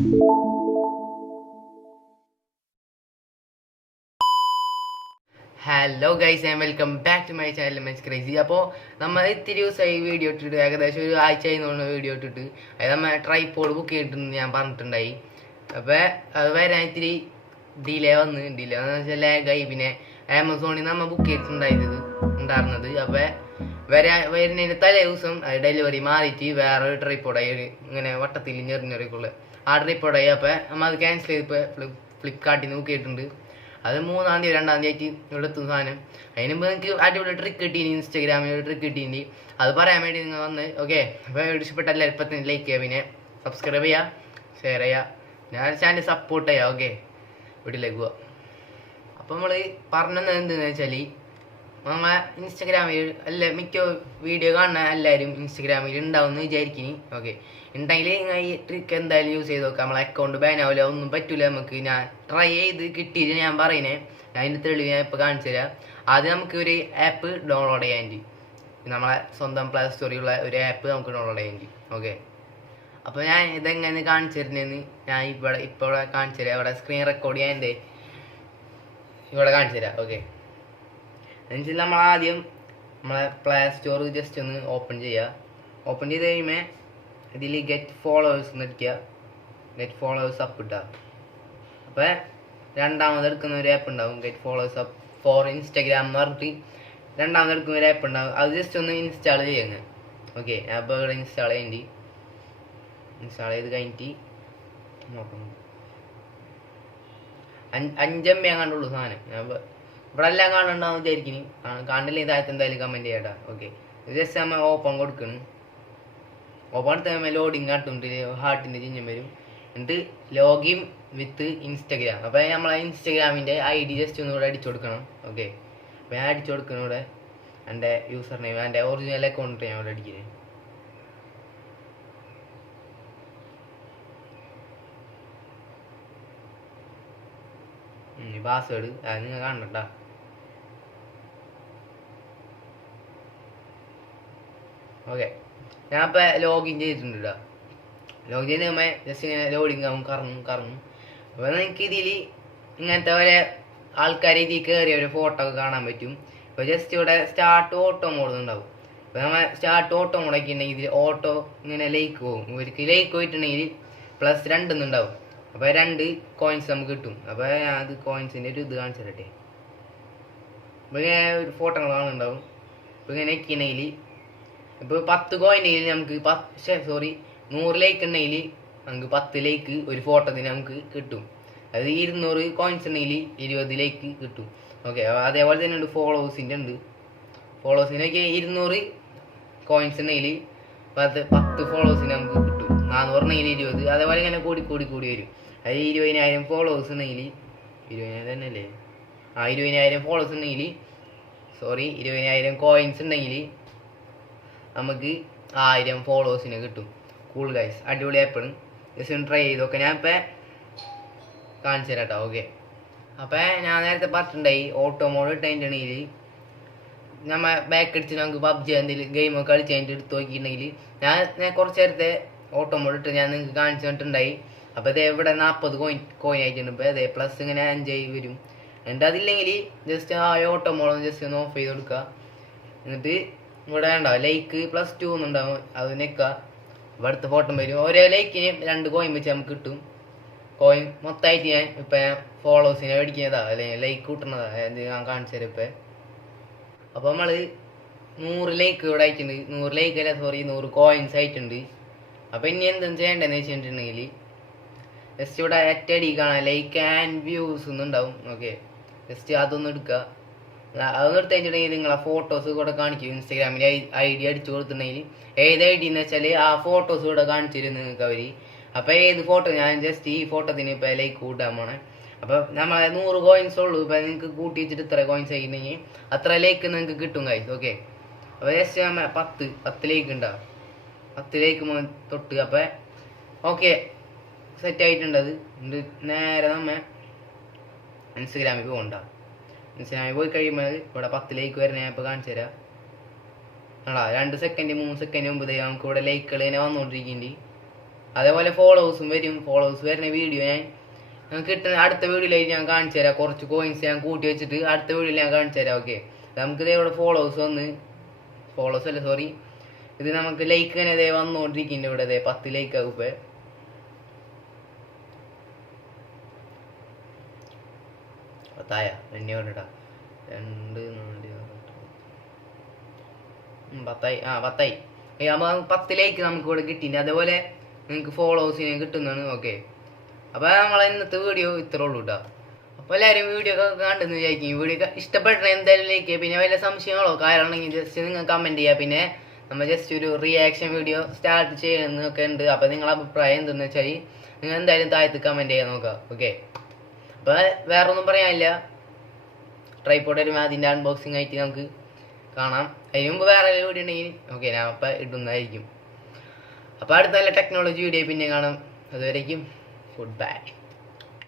Hello guys and welcome back to my channel Mech Crazy. അപ്പോൾ നമ്മൾ ഇത്തിരി ദിവസമായി വീഡിയോ ഇട്ടിട്ട് ഏകദേശം ഒരു ആഴ്ച ആയിരുന്നു വീഡിയോ ഇട്ടിട്ട്. അത് നമ്മൾ ട്രൈപോഡ് ബുക്ക് ചെയ്തിട്ടുണ്ടെന്ന് ഞാൻ പറഞ്ഞിട്ടുണ്ടായി. അപ്പോൾ അത് വരാൻ ഇത്തിരി ഡിലേ എന്ന് വെച്ചാൽ ലാഗായി. പിന്നെ ആമസോണിൽ നമ്മൾ ബുക്ക് ചെയ്തിട്ടുണ്ടായിരുന്നത്. അപ്പോൾ വരുന്നതിൻ്റെ തലേ ദിവസം ഡെലിവറി മാറിയിട്ട് വേറെ ട്രൈപോഡായി, ഇങ്ങനെ വട്ടത്തിൽ ഞെറിഞ്ഞെറിക്കുള്ള ആ ട്രൈപോഡായി. അപ്പോൾ നമ്മൾ അത് ക്യാൻസൽ ചെയ്തപ്പോൾ ഫ്ലിപ്കാർട്ടിൽ നിന്ന് ബുക്ക് ചെയ്തിട്ടുണ്ട്. അത് 3-ാം തീയതി 2-ാം തീയതി ആയിട്ട് ഇവിടെ എത്തുന്ന സാധനം. അതിന് മുമ്പ് നിങ്ങൾക്ക് അടിപൊളി ട്രിക്ക് കിട്ടീനി, ഇൻസ്റ്റാഗ്രാമിൽ ഒരു ട്രിക്ക് കിട്ടീനി. അത് പറയാൻ വേണ്ടി നിങ്ങൾ വന്ന്. ഓക്കെ, അപ്പോൾ ഇഷ്ടപ്പെട്ട എല്ലാവരും ഇപ്പം തന്നെ ലൈക്ക് ചെയ്യുക, പിന്നെ സബ്സ്ക്രൈബ് ചെയ്യുക, ഷെയർ ചെയ്യുക, ഞാൻ ചാനൽ സപ്പോർട്ട് ചെയ്യാം. ഓക്കെ, വീട്ടിലേക്ക് പോവാം. അപ്പോൾ നമ്മൾ പറഞ്ഞത് എന്തെന്ന് വെച്ചാൽ, നമ്മൾ ഇൻസ്റ്റാഗ്രാമിൽ മിക്ക വീഡിയോ കാണുന്ന എല്ലാവരും ഇൻസ്റ്റാഗ്രാമിൽ ഉണ്ടാവും എന്ന് വിചാരിക്കുന്നു. ഓക്കെ, ഉണ്ടെങ്കിൽ നിങ്ങൾ ഈ ട്രിക്ക് എന്തായാലും യൂസ് ചെയ്ത് നോക്കാം. നമ്മളെ അക്കൗണ്ട് ബാൻ ആവില്ല, ഒന്നും പറ്റില്ല നമുക്ക്. ഞാൻ ട്രൈ ചെയ്ത് കിട്ടിയിട്ട് ഞാൻ പറയുന്നത്, ഞാൻ അതിൻ്റെ തെളിവ് ഞാൻ ഇപ്പോൾ കാണിച്ചു തരാം. ആദ്യം നമുക്ക് ഒരു ആപ്പ് ഡൗൺലോഡ് ചെയ്യാൻ വേണ്ടി, നമ്മളെ സ്വന്തം പ്ലേ സ്റ്റോറിലുള്ള ഒരു ആപ്പ് നമുക്ക് ഡൗൺലോഡ് ചെയ്യാൻ വേണ്ടി. ഓക്കെ, അപ്പോൾ ഞാൻ ഇതെങ്ങനെ കാണിച്ചു തരുന്നതെന്ന് ഞാൻ ഇപ്പോൾ കാണിച്ചു തരാം. ഇവിടെ സ്ക്രീൻ റെക്കോർഡ് ചെയ്യാൻ എൻ്റെ ഇവിടെ കാണിച്ചു തരാം. ഓക്കെ, എന്നുവെച്ചാൽ നമ്മൾ ആദ്യം നമ്മളെ പ്ലേ സ്റ്റോർ ജസ്റ്റ് ഒന്ന് ഓപ്പൺ ചെയ്യുക. ഓപ്പൺ ചെയ്ത് കഴിയുമ്പോൾ ഇതിൽ ഗെറ്റ് ഫോളോവേഴ്സ് എന്ന് അടിക്കുക. ഗെറ്റ് ഫോളോവേഴ്സ് അപ്പ് ഇട്ടാൽ അപ്പോൾ രണ്ടാമത് എടുക്കുന്ന ഒരു ആപ്പ് ഉണ്ടാവും, get followers up four Instagram എന്ന് പറഞ്ഞിട്ട് രണ്ടാമത് എടുക്കുന്ന ഒരു ആപ്പ് ഉണ്ടാവും. അത് ജസ്റ്റ് ഒന്ന് ഇൻസ്റ്റാൾ ചെയ്യുക. ഓക്കെ, ആപ്പ് ഇവിടെ ഇൻസ്റ്റാൾ ചെയ്യേണ്ടി. ഇൻസ്റ്റാൾ ചെയ്ത് കഴിഞ്ഞിട്ട് നോക്കണം. 5 MB കണ്ടുള്ളൂ സാധനം. ഞാൻ ഇവിടെ എല്ലാം കാണുന്നുണ്ടാവും വിചാരിക്കുന്നു. കാണില്ലേ, താഴത്ത് എന്തായാലും കമൻറ്റ് ചെയ്യട്ടാ. ഓക്കെ, ജസ്റ്റ് നമ്മൾ ഓപ്പൺ കൊടുക്കണം. ഓപ്പൺ എടുത്ത് ലോഡിങ് കാട്ടുന്നുണ്ട്, ഹാർട്ടിൻ്റെ ചിഹ്നം വരും. എന്നിട്ട് ലോഗിൻ വിത്ത് ഇൻസ്റ്റാഗ്രാം. അപ്പോൾ നമ്മളെ ഇൻസ്റ്റാഗ്രാമിൻ്റെ ID ജസ്റ്റ് ഒന്നുകൂടെ അടിച്ചു കൊടുക്കണം. ഓക്കെ, അപ്പോൾ ഞാൻ അടിച്ചു കൊടുക്കണം. ഇവിടെ എൻ്റെ യൂസർ നെയിം, എൻ്റെ ഒറിജിനൽ അക്കൗണ്ട് ഞാൻ ഇവിടെ അടിക്കുന്നത്. പാസ്വേഡ് അത് നിങ്ങൾ കാണണ്ട. ഓക്കെ, ഞാൻ ഇപ്പോൾ ലോഗിൻ ചെയ്തിട്ടുണ്ട് കേട്ടോ. ലോഗിൻ ചെയ്ത് നമ്മൾ ജസ്റ്റ് ഇങ്ങനെ ലോഡിങ് ആവും, കറങ്ങും. അപ്പോൾ നിങ്ങൾക്ക് ഇതിൽ ഇങ്ങനത്തെ ഒരേ ആൾക്കാരെ ഇതിൽ കയറിയ ഒരു ഫോട്ടോ ഒക്കെ കാണാൻ പറ്റും. ഇപ്പോൾ ജസ്റ്റ് ഇവിടെ സ്റ്റാർട്ട് ഓട്ടോ മോഡ് ഉണ്ടാവും. അപ്പോൾ നമ്മൾ സ്റ്റാർട്ട് ഓട്ടോ മോഡൊക്കെ ഉണ്ടെങ്കിൽ ഇതിൽ ഓട്ടോ ഇങ്ങനെ ലേക്ക് പോകും. ഇവർക്ക് ലേക്ക് പോയിട്ടുണ്ടെങ്കിൽ +2 എന്നുണ്ടാവും. അപ്പോൾ 2 കോയിൻസ് നമുക്ക് കിട്ടും. അപ്പോൾ ഞാൻ അത് കോയിൻസിൻ്റെ ഒരു ഇത് കാണിച്ചു തരട്ടെ. അപ്പോൾ ഇങ്ങനെ ഒരു ഫോട്ടോ കാണുന്നുണ്ടാവും. അപ്പോൾ ഇങ്ങനെ ഇക്കണമെങ്കിൽ ഇപ്പോൾ 10 കോയിനെങ്കിൽ നമുക്ക് 100 ലൈക്ക് ഉണ്ടെങ്കിൽ നമുക്ക് 10 ലൈക്ക് ഒരു ഫോട്ടോത്തിന് നമുക്ക് കിട്ടും. അത് 200 കോയിൻസ് ഉണ്ടെങ്കിൽ 20 ലൈക്ക് കിട്ടും. ഓക്കെ, അതേപോലെ തന്നെ ഉണ്ട് ഫോളോവേഴ്സിൻ്റെ ഉണ്ട്. ഫോളോവേഴ്സിനൊക്കെ 200 കോയിൻസ് ഉണ്ടെങ്കിൽ 10 ഫോളോവേഴ്സിന് നമുക്ക് കിട്ടും. 400 ഉണ്ടെങ്കിൽ 20. അതേപോലെ ഇങ്ങനെ കൂടി വരും. അത് 20,000 ഫോളോവേഴ്സ് ഉണ്ടെങ്കിൽ 20,000 തന്നെ അല്ലേ? 20,000 ഫോളോവേഴ്സ് ഉണ്ടെങ്കിൽ 20,000 കോയിൻസ് ഉണ്ടെങ്കിൽ നമുക്ക് 1000 ഫോളോവേഴ്സിന് കിട്ടും. കൂൾ ഗൈസ്, അടിപൊളി ആപ്പാണ്. ജസ്റ്റ് ഒന്ന് ട്രൈ ചെയ്ത് നോക്കാം. ഞാൻ ഇപ്പം കാണിച്ചു തരാം കേട്ടോ. ഓക്കെ, അപ്പം ഞാൻ നേരത്തെ പറഞ്ഞിട്ടുണ്ടായി ഓട്ടോ മോഡ് ഇട്ടുണ്ടെങ്കിൽ നമ്മൾ ബാക്ക് അടിച്ച് നമുക്ക് PUBG എന്തെങ്കിലും ഗെയിമൊക്കെ കളിച്ച് കഴിഞ്ഞിട്ട് എടുത്ത് നോക്കിയിട്ടുണ്ടെങ്കിൽ ഞാൻ കുറച്ച് നേരത്തെ ഓട്ടോ മോഡ് ഇട്ട് ഞാൻ നിങ്ങൾക്ക് കാണിച്ചു തന്നിട്ടുണ്ടായി. അപ്പോൾ അതേ ഇവിടെ 40 കോയിൻ ആയിട്ടുണ്ട്. ഇപ്പോൾ അതേ പ്ലസ് ഇങ്ങനെ 5 വരും. എന്നിട്ട് അതില്ലെങ്കിൽ ജസ്റ്റ് ആ ഓട്ടോ മോഡ് ജസ്റ്റ് ഒന്ന് ഓഫ് ചെയ്ത് കൊടുക്കുക. എന്നിട്ട് ഇവിടെ ഉണ്ടാവും ലൈക്ക് +2 എന്നുണ്ടാവും, അത് നിൽക്കുക. അടുത്ത ഫോട്ടോ വരും. ഓരോ ലൈക്കിന് 2 കോയിൻ വെച്ച് നമുക്ക് കിട്ടും. കോയിൻ മൊത്തമായിട്ട് ഞാൻ ഇപ്പം ഫോളോവേഴ്സിനെ മേടിക്കുന്നതാ അല്ലെങ്കിൽ ലൈക്ക് കൂട്ടുന്നതാ ഞാൻ കാണിച്ചു തരാം ഇപ്പം. അപ്പോൾ നമ്മൾ 100 ലൈക്ക് ഇവിടെ ആയിട്ടുണ്ട്. 100 ലൈക്ക് അല്ല 100 കോയിൻസ് ആയിട്ടുണ്ട്. അപ്പോൾ ഇനി എന്തും ചെയ്യേണ്ടതെന്ന് വെച്ചിട്ടുണ്ടെങ്കിൽ ജസ്റ്റ് ഇവിടെ അറ്റടി കാണാം ലൈക്ക് ആൻഡ് വ്യൂസ് ഒന്നുണ്ടാവും. ഓക്കെ, ജസ്റ്റ് അതൊന്നും എടുക്കുക. അതൊന്നും എടുത്ത് കഴിഞ്ഞിട്ടുണ്ടെങ്കിൽ നിങ്ങളെ ഫോട്ടോസ് കൂടെ കാണിക്കും. ഇൻസ്റ്റാഗ്രാമിൽ ID അടിച്ചു കൊടുത്തിട്ടുണ്ടെങ്കിൽ ഏത് ID എന്ന് വെച്ചാൽ ആ ഫോട്ടോസ് കൂടെ കാണിച്ചു തരും നിങ്ങൾക്ക് അവർ. അപ്പോൾ ഏത് ഫോട്ടോ, ഞാൻ ജസ്റ്റ് ഈ ഫോട്ടോത്തിന് ഇപ്പോൾ ലൈക്ക് കൂട്ടാൻ പോണേ. അപ്പോൾ നമ്മളെ 100 കോയിൻസ് ഉള്ളൂ. ഇപ്പോൾ നിങ്ങൾക്ക് കൂട്ടി വെച്ചിട്ട് ഇത്ര കോയിൻസ് ആയിട്ടുണ്ടെങ്കിൽ അത്ര ലൈക്ക് നിങ്ങൾക്ക് കിട്ടും ഗൈസ്. ഓക്കെ, അപ്പോൾ ജസ്റ്റ് നമ്മൾ 10 ലൈക്ക് ഉണ്ടാവും. 10 ലൈക്ക് തൊട്ട് അപ്പോൾ ഓക്കെ സെറ്റ് ആയിട്ടുണ്ടത്. നേരെ നമ്മൾ ഇൻസ്റ്റാഗ്രാമിൽ പോകണ്ടാവും. ഇൻസ്റ്റാഗ്രാമിൽ പോയി കഴിയുമ്പോൾ ഇവിടെ 10 ലൈക്ക് വരുന്ന ഞാൻ ഇപ്പോൾ കാണിച്ചു തരാം. 2 സെക്കൻഡ് 3 സെക്കൻഡ് മുമ്പ് നമുക്ക് ഇവിടെ ലൈക്കുകൾ ഇങ്ങനെ വന്നുകൊണ്ടിരിക്കുന്നുണ്ട്. അതേപോലെ ഫോളോവേഴ്സും വരും. ഫോളോവേഴ്സ് വരുന്ന വീഡിയോ ഞാൻ കിട്ടുന്ന അടുത്ത വീഡിയോയിലേക്ക് ഞാൻ കാണിച്ചു തരാം. കുറച്ച് കോയിൻസ് ഞാൻ കൂട്ടി വെച്ചിട്ട് അടുത്ത വീഡിയോയിൽ ഞാൻ കാണിച്ചു തരാം. ഓക്കെ, നമുക്കിത് ഇവിടെ ഫോളോവേഴ്സ് വന്ന് ഇത് നമുക്ക് ലൈക്ക് തന്നെ ഇതേ വന്നുകൊണ്ടിരിക്കുന്നുണ്ട്. ഇവിടെ ഇതേ 10 ലൈക്ക് ആകും. ഇപ്പം പത്തായ എന്നെ കൊണ്ടിട്ടാ 2 4 10 10 10 ലൈക്ക് നമുക്ക് ഇവിടെ കിട്ടിയിട്ടുണ്ട്. അതേപോലെ നിങ്ങൾക്ക് ഫോളോവേഴ്സിനെ കിട്ടുന്നതാണ്. ഓക്കെ, അപ്പോൾ നമ്മളെ ഇന്നത്തെ വീഡിയോ ഇത്രേ ഉള്ളൂ കേട്ടോ. അപ്പോൾ എല്ലാവരും വീഡിയോ ഒക്കെ കണ്ടെന്ന് വിചാരിക്കും. വീഡിയോ ഇഷ്ടപ്പെട്ട എന്തായാലും ലൈക്ക് ചെയ്യുക. പിന്നെ വല്ല സംശയങ്ങളോ കാര്യമുണ്ടെങ്കിൽ ജസ്റ്റ് നിങ്ങൾ കമൻറ്റ് ചെയ്യുക. പിന്നെ നമ്മൾ ജസ്റ്റ് ഒരു റിയാക്ഷൻ വീഡിയോ സ്റ്റാർട്ട് ചെയ്യുന്നൊക്കെ ഉണ്ട്. അപ്പോൾ നിങ്ങളുടെ അഭിപ്രായം എന്തെന്ന് വെച്ചാൽ നിങ്ങൾ എന്തായാലും താഴത്ത് കമൻറ്റ് ചെയ്യാൻ നോക്കുക. ഓക്കെ, അപ്പോൾ വേറെ ഒന്നും പറയാനില്ല. ട്രൈപോഡ് വരുമ്പോൾ അതിൻ്റെ അൺബോക്സിങ് ആയിട്ട് നമുക്ക് കാണാം. അതിന് മുമ്പ് വേറെ വീഡിയോ ഉണ്ടെങ്കിൽ ഓക്കെ ഞാൻ അപ്പം ഇടുന്നതായിരിക്കും. അപ്പോൾ അടുത്ത നല്ല ടെക്നോളജി വീഡിയോ പിന്നെ കാണാം. അതുവരേക്കും ഗുഡ് ബൈ.